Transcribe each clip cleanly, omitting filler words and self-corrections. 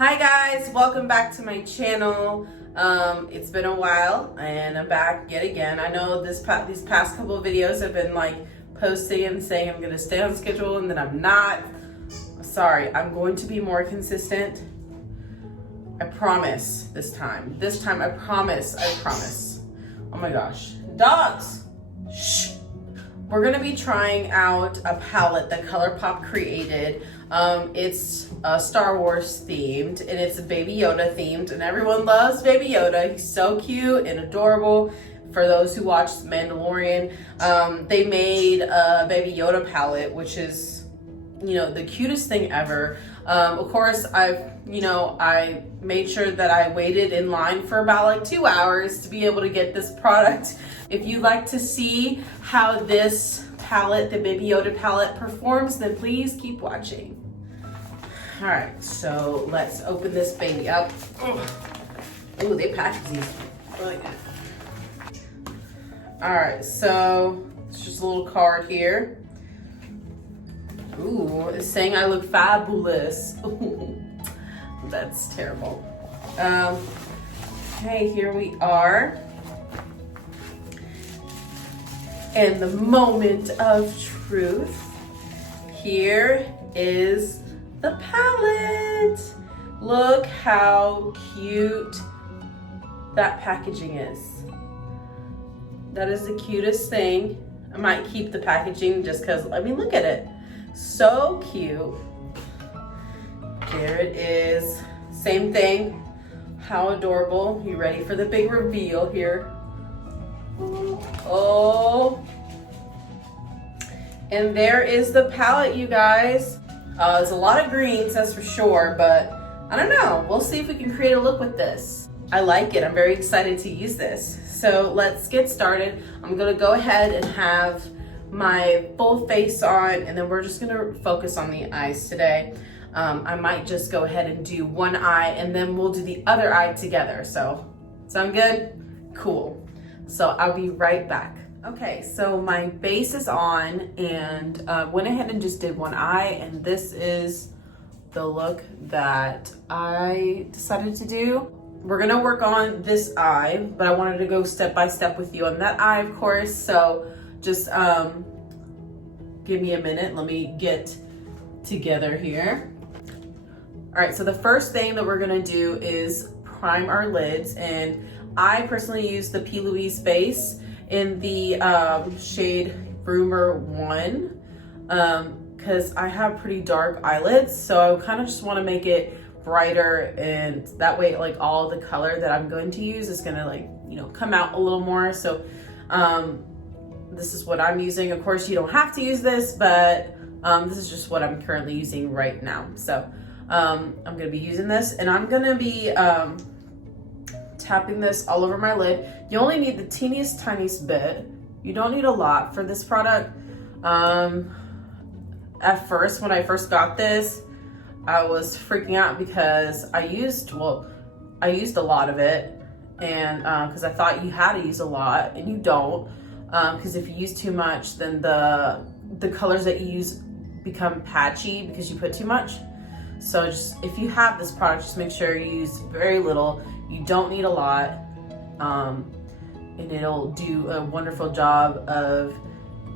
Hi guys, welcome back to my channel. It's been a while and I'm back yet again. I know these past couple of videos have been like posting and saying I'm gonna stay on schedule and then I'm not. Sorry, I'm going to be more consistent. I promise this time. This time I promise. Oh my gosh. Dogs! Shh! We're gonna be trying out a palette that ColourPop created. It's Star Wars themed and it's Baby Yoda themed, and everyone loves Baby Yoda. He's so cute and adorable. For those who watch The Mandalorian, they made a Baby Yoda palette, which is, you know, the cutest thing ever. Of course, I made sure that I waited in line for about like 2 hours to be able to get this product. If you'd like to see how this palette, the Baby Yoda palette, performs, then please keep watching. All right, so let's open this baby up. Ooh, they package these really good. All right, so it's just a little card here. Ooh, it's saying I look fabulous. Ooh, that's terrible. Okay, here we are. And the moment of truth. Here is the palette. Look how cute that packaging is. That is the cutest thing. I might keep the packaging just because, I mean, look at it. So cute. There it is. Same thing. How adorable. You ready for the big reveal here? Oh. And there is the palette, you guys. There's a lot of greens, that's for sure, but I don't know. We'll see if we can create a look with this. I like it. I'm very excited to use this. So let's get started. I'm gonna go ahead and have my full face on, and then we're just gonna focus on the eyes today. I might just go ahead and do one eye and then we'll do the other eye together. So, sound good? Cool. So I'll be right back. Okay, so my base is on and went ahead and just did one eye, and this is the look that I decided to do. We're gonna work on this eye, but I wanted to go step by step with you on that eye, of course. So just give me a minute. Let me get together here. All right, so the first thing that we're gonna do is prime our lids, and I personally use the P. Louise base in the shade Rumor 1 because I have pretty dark eyelids, so I kind of just want to make it brighter, and that way like all the color that I'm going to use is gonna, like, you know, come out a little more. So this is what I'm using. Of course, you don't have to use this, but this is just what I'm currently using right now. So I'm gonna be using this, and I'm gonna be tapping this all over my lid. You only need the teeniest, tiniest bit. You don't need a lot for this product. At first, when I first got this, I was freaking out because I used a lot of it, and because I thought you had to use a lot, and you don't, because if you use too much, then the colors that you use become patchy because you put too much. So just, if you have this product, just make sure you use very little. You don't need a lot, and it'll do a wonderful job of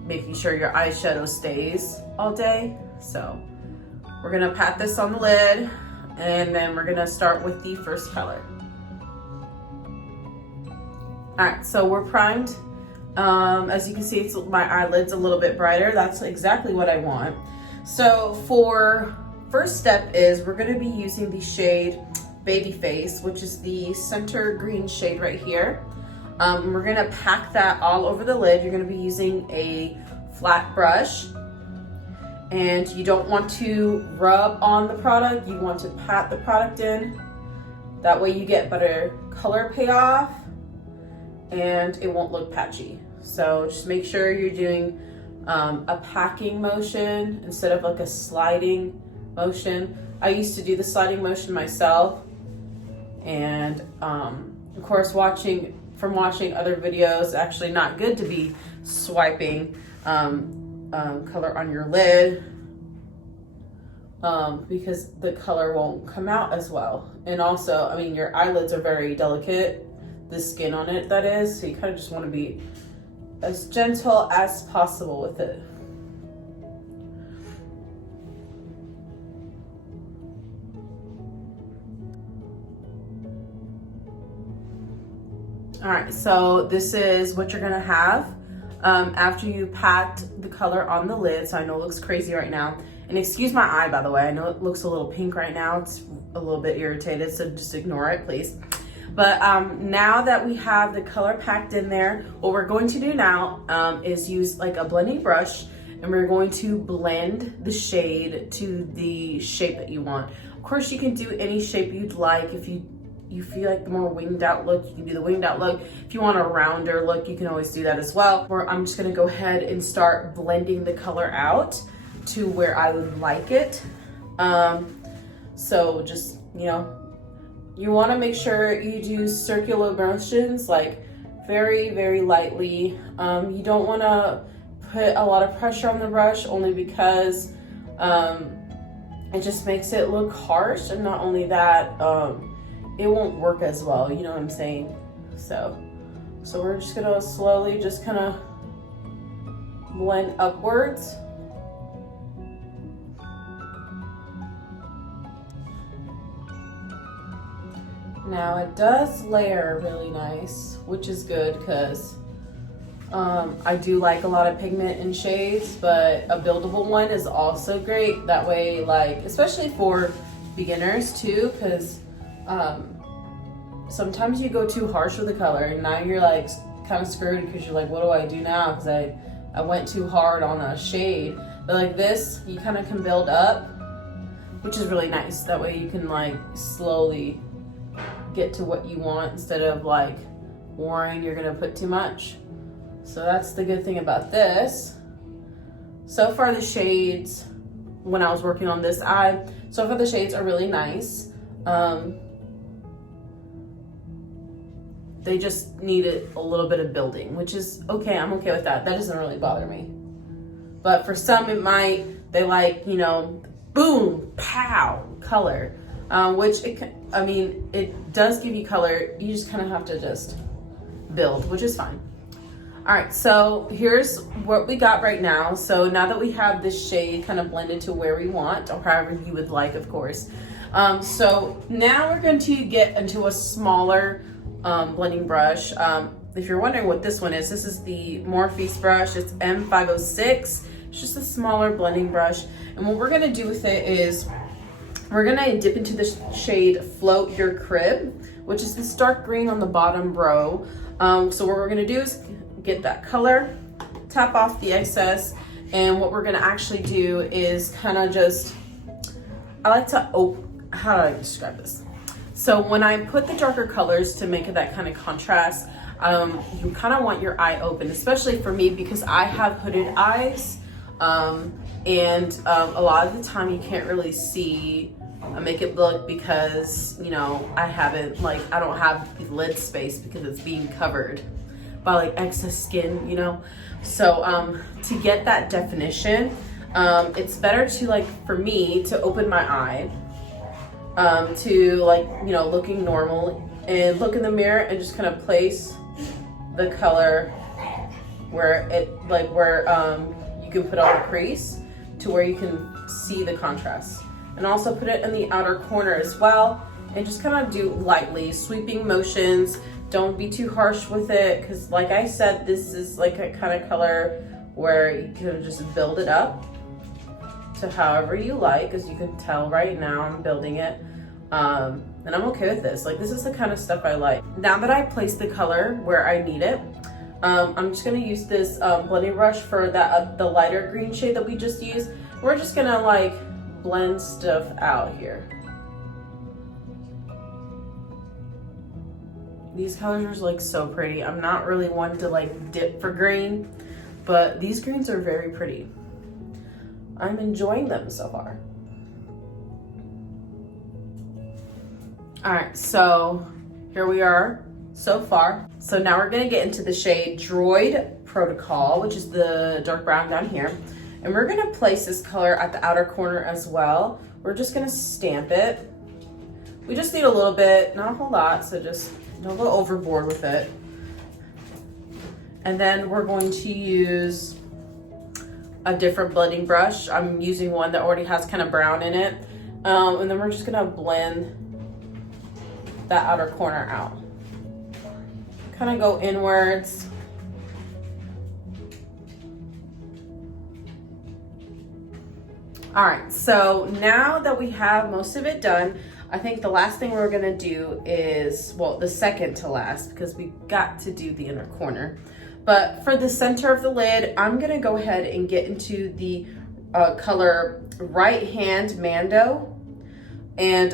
making sure your eyeshadow stays all day. So we're gonna pat this on the lid, and then we're gonna start with the first color. All right, so we're primed. As you can see, it's my eyelid's a little bit brighter. That's exactly what I want. So for first step is we're gonna be using the shade Baby Face, which is the center green shade right here. We're gonna pack that all over the lid. You're gonna be using a flat brush, and you don't want to rub on the product. You want to pat the product in. That way you get better color payoff and it won't look patchy. So just make sure you're doing a packing motion instead of like a sliding motion. I used to do the sliding motion myself, and of course watching other videos, actually not good to be swiping color on your lid because the color won't come out as well. And also, I mean, your eyelids are very delicate, the skin on it that is, so you kind of just want to be as gentle as possible with it. All right, so this is what you're gonna have after you pat the color on the lid. So I know it looks crazy right now. And excuse my eye, by the way. I know it looks a little pink right now. It's a little bit irritated, so just ignore it, please. But now that we have the color packed in there, what we're going to do now is use like a blending brush, and we're going to blend the shade to the shape that you want. Of course, you can do any shape you'd like. If you feel like the more winged out look, you can do the winged out look. If you want a rounder look, you can always do that as well. Or I'm just gonna go ahead and start blending the color out to where I would like it. So just, you know, you wanna make sure you do circular motions, like very, very lightly. You don't wanna put a lot of pressure on the brush, only because it just makes it look harsh. And not only that, it won't work as well, you know what I'm saying? So we're just gonna slowly just kind of blend upwards. Now it does layer really nice, which is good because I do like a lot of pigment and shades, but a buildable one is also great. That way, like, especially for beginners too, because sometimes you go too harsh with the color and now you're like kind of screwed because you're like, what do I do now? Because I went too hard on a shade. But like this, you kind of can build up, which is really nice. That way you can like slowly get to what you want instead of like worrying you're gonna put too much. So that's the good thing about this. So far the shades, when I was working on this eye, so far the shades are really nice. They just needed a little bit of building, which is okay. I'm okay with that. That doesn't really bother me. But for some, it might, they like, you know, boom, pow, color. Which, it does give you color. You just kind of have to just build, which is fine. All right, so here's what we got right now. So now that we have this shade kind of blended to where we want, or however you would like, of course. So now we're going to get into a smaller blending brush. If you're wondering what this one is, this is the Morphe brush. It's M506. It's just a smaller blending brush. And what we're gonna do with it is we're gonna dip into the shade Float Your Crib, which is this dark green on the bottom row. So what we're gonna do is get that color, tap off the excess, and what we're gonna actually do is kind of just, I like to, how do I describe this? So when I put the darker colors to make it that kind of contrast, you kind of want your eye open, especially for me because I have hooded eyes, and a lot of the time you can't really see a makeup look because, you know, I don't have lid space because it's being covered by like excess skin, you know? So to get that definition, it's better to, like, for me to open my eye, to, like, you know, looking normal, and look in the mirror and just kind of place the color where it, like, where you can put on a crease to where you can see the contrast, and also put it in the outer corner as well, and just kind of do lightly sweeping motions. Don't be too harsh with it because, like I said, this is like a kind of color where you can just build it up to however you like. As you can tell right now, I'm building it, and I'm okay with this. Like, this is the kind of stuff I like. Now that I placed the color where I need it, I'm just gonna use this blending brush for that the lighter green shade that we just used. We're just gonna like blend stuff out here. These colors are like so pretty. I'm not really one to like dip for green, but these greens are very pretty. I'm enjoying them so far. All right, so here we are so far. So now we're gonna get into the shade Droid Protocol, which is the dark brown down here. And we're gonna place this color at the outer corner as well, we're just gonna stamp it. We just need a little bit, not a whole lot, so just don't go overboard with it. And then we're going to use a different blending brush. I'm using one that already has kind of brown in it. And then we're just gonna blend that outer corner out. Kind of go inwards. All right, so now that we have most of it done, I think the last thing we're gonna do is, well, the second to last, because we got to do the inner corner. But for the center of the lid, I'm gonna go ahead and get into the color Right Hand Mando. And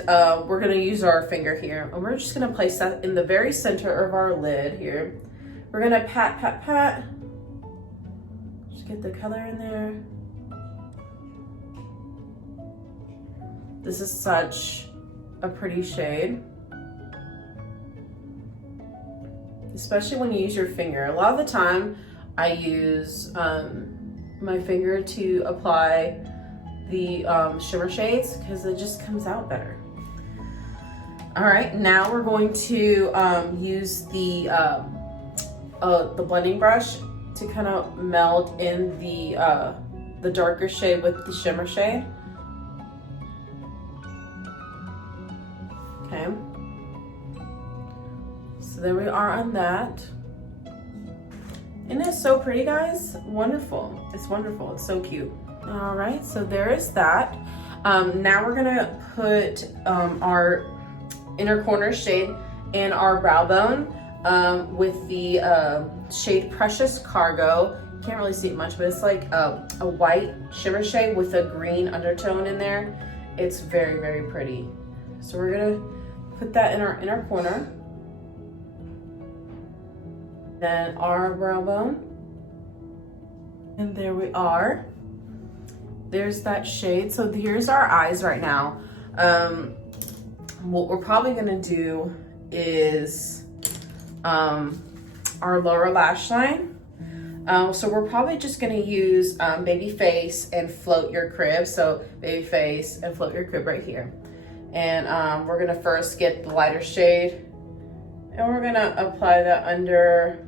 we're gonna use our finger here. And we're just gonna place that in the very center of our lid here. We're gonna pat, pat, pat. Just get the color in there. This is such a pretty shade. Especially when you use your finger. A lot of the time I use my finger to apply the shimmer shades because it just comes out better. All right, now we're going to use the blending brush to kind of meld in the darker shade with the shimmer shade. Okay. So there we are on that. Isn't it so pretty, guys? Wonderful. It's wonderful. It's so cute. All right, so there is that. Now we're gonna put our inner corner shade in our brow bone with the shade Precious Cargo. Can't really see it much, but it's like a white shimmer shade with a green undertone in there. It's very, very pretty. So we're gonna put that in our inner corner. Then our brow bone. And there we are. There's that shade. So here's our eyes right now. What we're probably gonna do is our lower lash line. So we're probably just gonna use Baby Face and Float Your Crib. So Baby Face and Float Your Crib right here. And we're gonna first get the lighter shade and we're gonna apply that under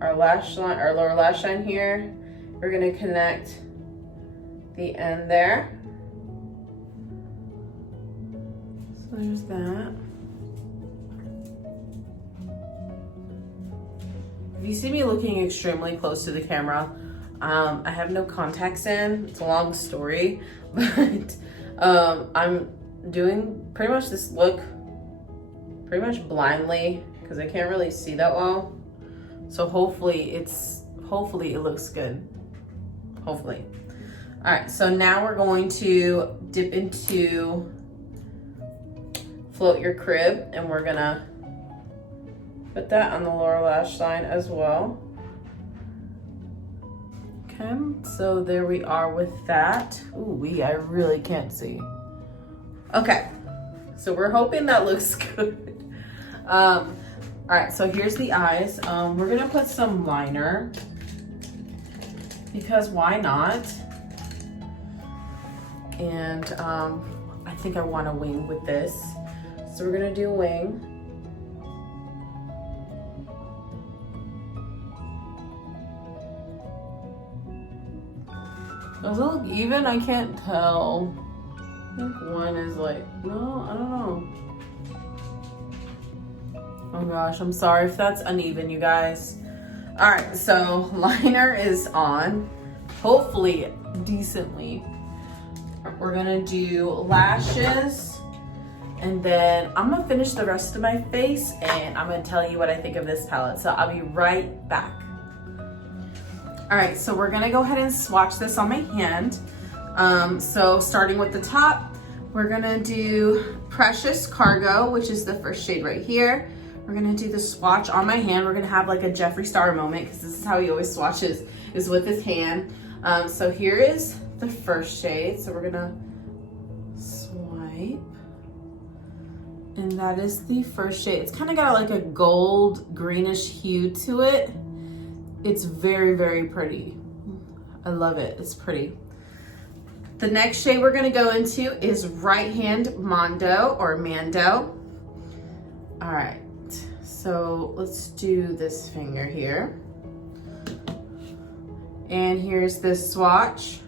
our lash line, our lower lash line here. We're gonna connect the end there. So there's that. If you see me looking extremely close to the camera, I have no contacts in. It's a long story, but I'm doing pretty much this look pretty much blindly because I can't really see that well. So hopefully it looks good. Hopefully. All right, so now we're going to dip into Float Your Crib and we're gonna put that on the lower lash line as well. Okay, so there we are with that. Ooh, I really can't see. Okay, so we're hoping that looks good. All right, so here's the eyes. We're gonna put some liner because why not? And I think I want a wing with this. So we're gonna do a wing. Does it look even? I can't tell. I think one is like, no, I don't know. Oh gosh, I'm sorry if that's uneven, you guys. All right, so liner is on, hopefully decently. We're gonna do lashes, and then I'm gonna finish the rest of my face, and I'm gonna tell you what I think of this palette. So I'll be right back. All right, so we're gonna go ahead and swatch this on my hand. So starting with the top, we're gonna do Precious Cargo, which is the first shade right here. We're gonna do the swatch on my hand. We're gonna have like a Jeffree Star moment because this is how he always swatches, is with his hand. So here is the first shade. So we're gonna swipe. And that is the first shade. It's kind of got like a gold greenish hue to it. It's very, very pretty. I love it, it's pretty. The next shade we're gonna go into is Right Hand Mondo or Mando. All right, so let's do this finger here. And here's this swatch.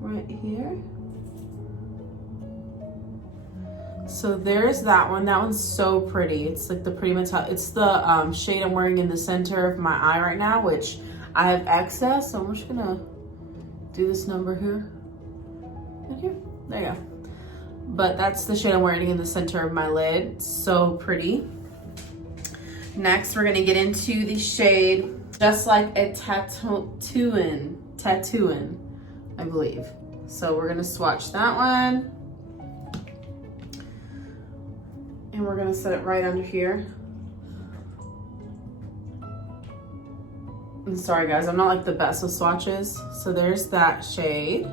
Right here. So there's that one. That one's so pretty. It's like the pretty metallic. It's the shade I'm wearing in the center of my eye right now, which I have excess. So I'm just gonna do this number here. Right here. There you go. But that's the shade I'm wearing in the center of my lid. So pretty. Next, we're gonna get into the shade Just Like a Tattooin', I believe. So we're gonna swatch that one. And we're gonna set it right under here. I'm sorry guys, I'm not like the best with swatches. So there's that shade.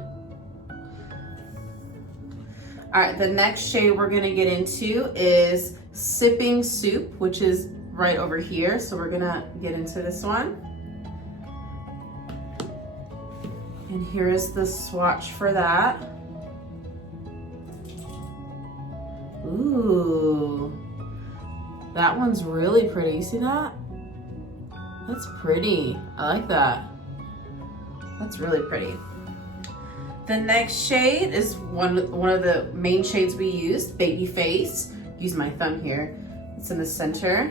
All right, the next shade we're gonna get into is Sipping Soup, which is right over here. So we're gonna get into this one. And here is the swatch for that. Ooh, that one's really pretty. You see that? That's pretty. I like that. That's really pretty. The next shade is one of the main shades we used, Baby Face. Use my thumb here. It's in the center.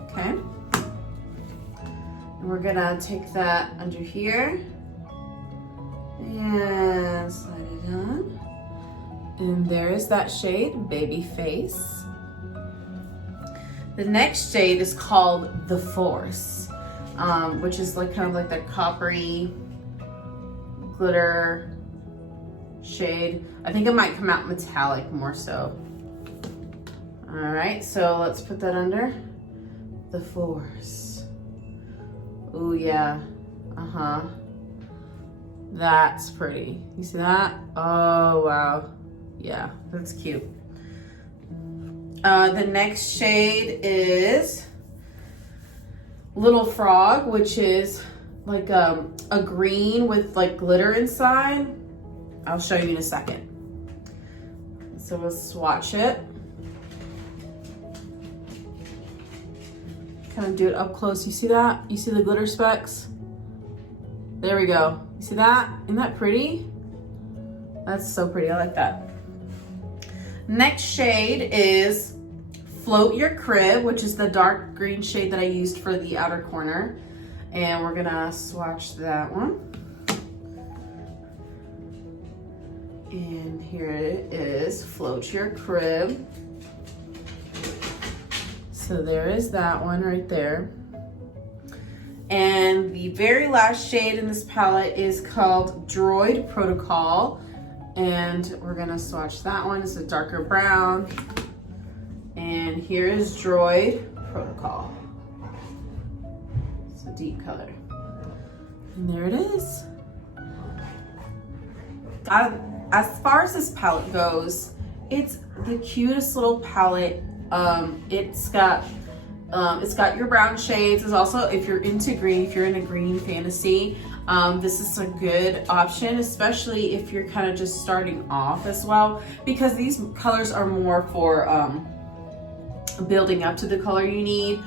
Okay. And we're gonna take that under here and slide it on. And there is that shade, Baby Face. The next shade is called The Force, which is like kind of like that coppery glitter shade. I think it might come out metallic more so. All right, so let's put that under The Force. Oh yeah, that's pretty. You see that? Oh wow, yeah, that's cute. The next shade is Little Frog, which is like a green with like glitter inside. I'll show you in a second. So we'll swatch it. Kind of do it up close. You see that? You see the glitter specks? There we go. You see that? Isn't that pretty? That's so pretty. I like that. Next shade is Float Your Crib, which is the dark green shade that I used for the outer corner. And we're gonna swatch that one. And here it is, Float Your Crib. So there is that one right there. And the very last shade in this palette is called Droid Protocol. And we're gonna swatch that one. It's a darker brown. And here is Droid Protocol. It's a deep color. And there it is. As far as this palette goes, it's the cutest little palette. It's got your brown shades. It's also, if you're into green, if you're in a green fantasy, this is a good option, especially if you're kind of just starting off as well, because these colors are more for building up to the color you need.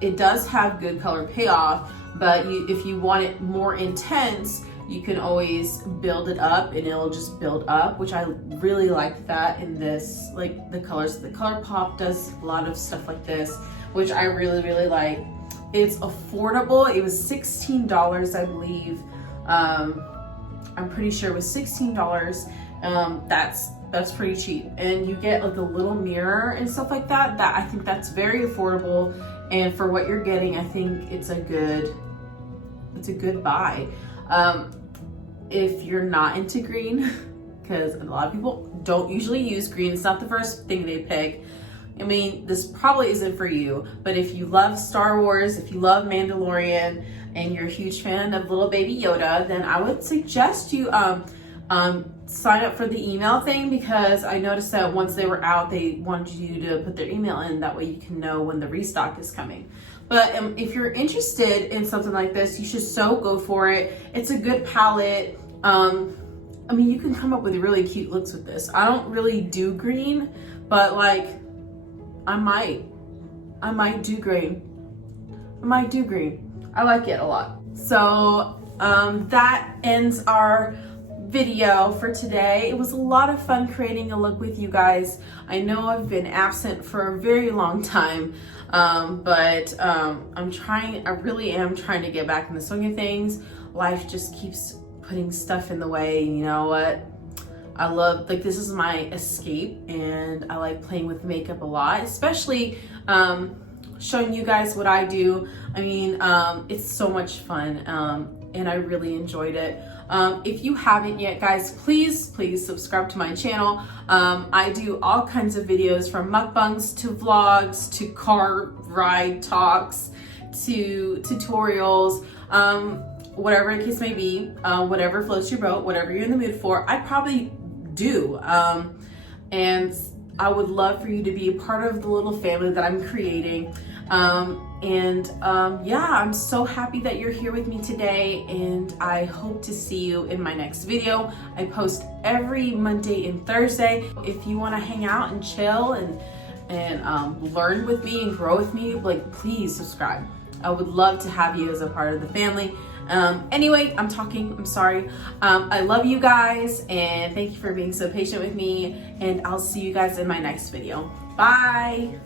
It does have good color payoff, but if you want it more intense, you can always build it up and it'll just build up, which I really like that in this, like the colors. The ColourPop does a lot of stuff like this, which I really, really like. It's affordable. It was $16, I believe. I'm pretty sure it was $16. That's pretty cheap. And you get like a little mirror and stuff like that. I think that's very affordable. And for what you're getting, I think it's a good buy. If you're not into green, because a lot of people don't usually use green, it's not the first thing they pick. I mean, this probably isn't for you, but if you love Star Wars, if you love Mandalorian, and you're a huge fan of little baby Yoda, then I would suggest you sign up for the email thing, because I noticed that once they were out, they wanted you to put their email in. That way you can know when the restock is coming. But if you're interested in something like this, you should so go for it. It's a good palette. I mean, you can come up with really cute looks with this. I don't really do green, but like, I might do green. I might do green. I like it a lot. So that ends our video for today. It was a lot of fun creating a look with you guys. I know I've been absent for a very long time, but I really am trying to get back in the swing of things. Life just keeps putting stuff in the way. You know what? I love, like, this is my escape, and I like playing with makeup a lot, especially showing you guys what I do. I mean, it's so much fun, and I really enjoyed it. If you haven't yet, guys, please subscribe to my channel. I do all kinds of videos, from mukbangs to vlogs to car ride talks to tutorials, whatever the case may be, whatever floats your boat, whatever you're in the mood for, I probably do. And I would love for you to be a part of the little family that I'm creating. Yeah, I'm so happy that you're here with me today, and I hope to see you in my next video. I post every Monday and Thursday. If you want to hang out and chill and learn with me and grow with me, like, please subscribe. I would love to have you as a part of the family. Anyway, I'm sorry. I love you guys, and thank you for being so patient with me, and I'll see you guys in my next video. Bye.